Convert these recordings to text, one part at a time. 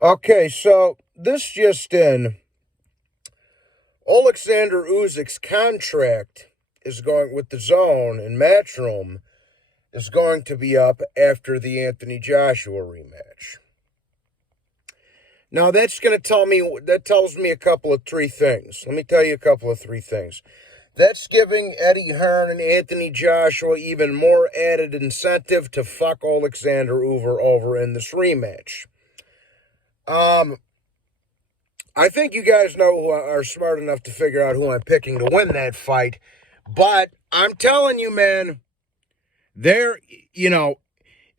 Okay, so this just in. Oleksandr Usyk's contract is going with the DAZN and Matchroom is going to be up after the Anthony Joshua rematch. Now that tells me a couple of three things. Let me tell you a couple of three things. That's giving Eddie Hearn and Anthony Joshua even more added incentive to fuck Oleksandr over in this rematch. I think you guys know who are smart enough to figure out who I'm picking to win that fight. But I'm telling you, man, it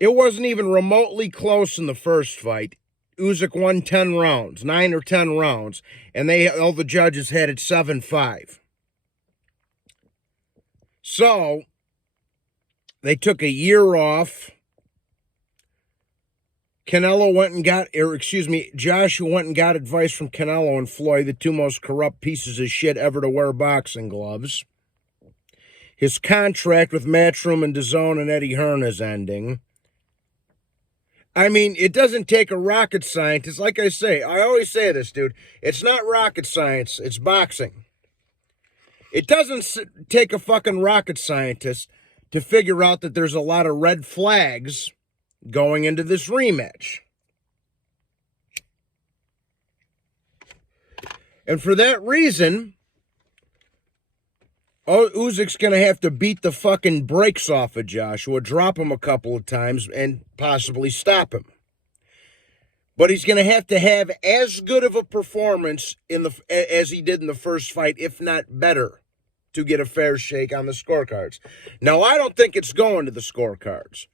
wasn't even remotely close in the first fight. Usyk won 10 rounds, 9 or 10 rounds, and all the judges had it 7-5. So, they took a year off. Joshua went and got advice from Canelo and Floyd, the two most corrupt pieces of shit ever to wear boxing gloves. His contract with Matchroom and DAZN and Eddie Hearn is ending. I mean, it doesn't take a rocket scientist. Like I say, I always say this, dude. It's not rocket science. It's boxing. It doesn't take a fucking rocket scientist to figure out that there's a lot of red flags going into this rematch. And for that reason, Usyk's going to have to beat the fucking brakes off of Joshua, drop him a couple of times, and possibly stop him. But he's going to have as good of a performance as he did in the first fight, if not better, to get a fair shake on the scorecards. Now, I don't think it's going to the scorecards,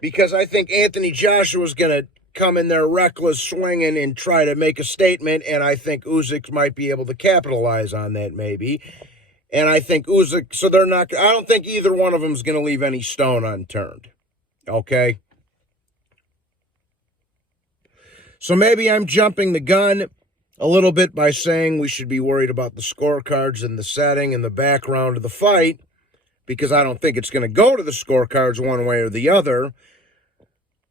because I think Anthony Joshua is going to come in there reckless, swinging, and try to make a statement, and I think Usyk might be able to capitalize on that, maybe. And I think Usyk, I don't think either one of them is going to leave any stone unturned. Okay? So maybe I'm jumping the gun a little bit by saying we should be worried about the scorecards and the setting and the background of the fight, because I don't think it's going to go to the scorecards one way or the other.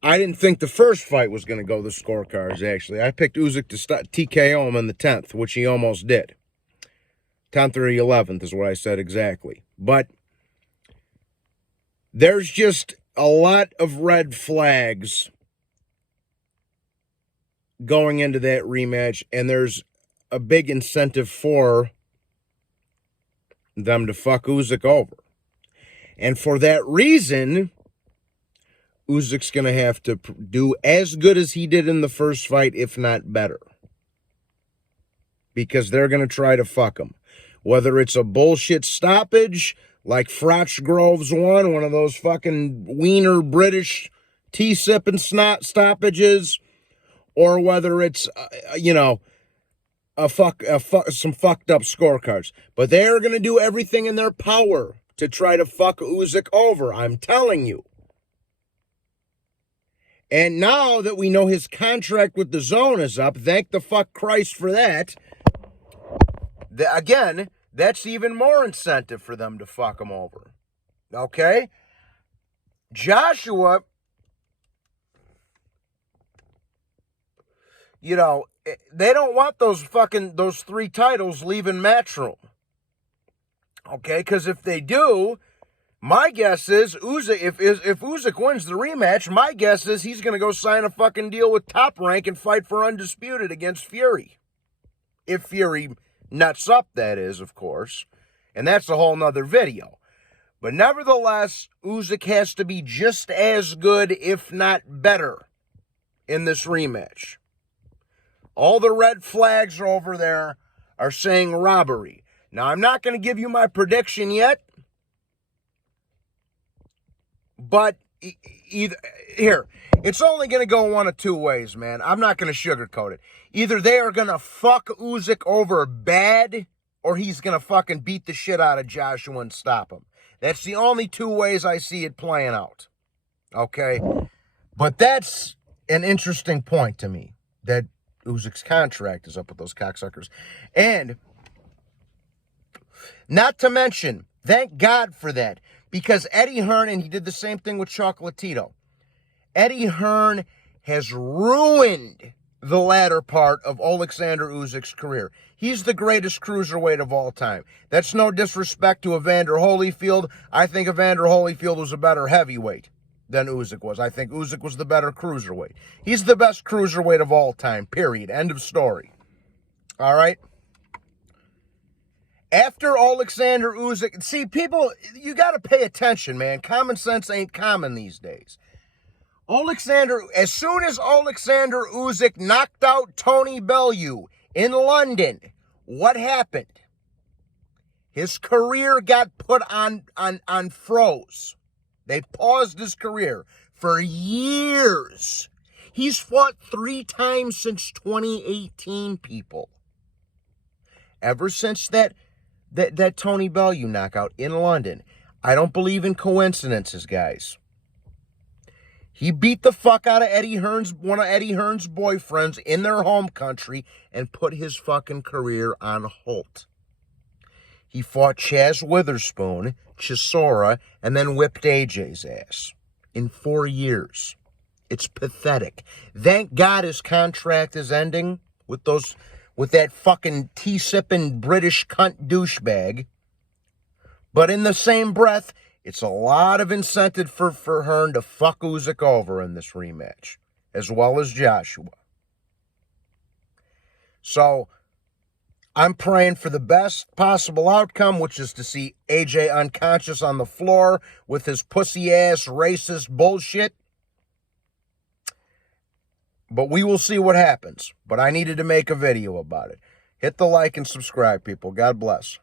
I didn't think the first fight was going to go to the scorecards, actually. I picked Usyk to TKO him in the 10th, which he almost did. 10th or 11th is what I said exactly. But there's just a lot of red flags going into that rematch, and there's a big incentive for them to fuck Usyk over. And for that reason, Usyk's going to have to do as good as he did in the first fight, if not better. Because they're going to try to fuck him. Whether it's a bullshit stoppage, like Frotch Groves one of those fucking wiener British tea-sipping stoppages, or whether it's, some fucked up scorecards. But they're going to do everything in their power to try to fuck Usyk over, I'm telling you. And now that we know his contract with the DAZN is up, thank the fuck Christ for that. Again, that's even more incentive for them to fuck him over. Okay? Joshua, they don't want those 3 titles leaving Matchroom. Okay? Because if they do, my guess is Usyk, if Usyk wins the rematch, my guess is he's going to go sign a fucking deal with Top Rank and fight for Undisputed against Fury. If Fury nuts up, that is, of course. And that's a whole nother video. But nevertheless, Usyk has to be just as good, if not better, in this rematch. All the red flags over there are saying robbery. Now, I'm not going to give you my prediction yet. But it's only going to go one of two ways, man. I'm not going to sugarcoat it. Either they are going to fuck Usyk over bad, or he's going to fucking beat the shit out of Joshua and stop him. That's the only 2 ways I see it playing out. Okay? But that's an interesting point to me, that Usyk's contract is up with those cocksuckers. And not to mention, thank God for that, because Eddie Hearn, and he did the same thing with Chocolatito, Eddie Hearn has ruined the latter part of Oleksandr Usyk's career. He's the greatest cruiserweight of all time. That's no disrespect to Evander Holyfield. I think Evander Holyfield was a better heavyweight than Usyk was. I think Usyk was the better cruiserweight. He's the best cruiserweight of all time, period. End of story. All right? After Oleksandr Usyk, see, people, you got to pay attention, man. Common sense ain't common these days. As soon as Oleksandr Usyk knocked out Tony Bellew in London, what happened? His career got put on froze. They paused his career for years. He's fought 3 times since 2018, people. Ever since that Tony Bellew knockout in London. I don't believe in coincidences, guys. He beat the fuck out of Eddie Hearn's, one of Eddie Hearn's boyfriends in their home country and put his fucking career on halt. He fought Chaz Witherspoon, Chisora, and then whipped AJ's ass in 4 years. It's pathetic. Thank God his contract is ending with that fucking tea-sipping British cunt douchebag. But in the same breath, it's a lot of incentive for Hearn to fuck Usyk over in this rematch, as well as Joshua. So, I'm praying for the best possible outcome, which is to see AJ unconscious on the floor with his pussy-ass racist bullshit. But we will see what happens. But I needed to make a video about it. Hit the like and subscribe, people. God bless.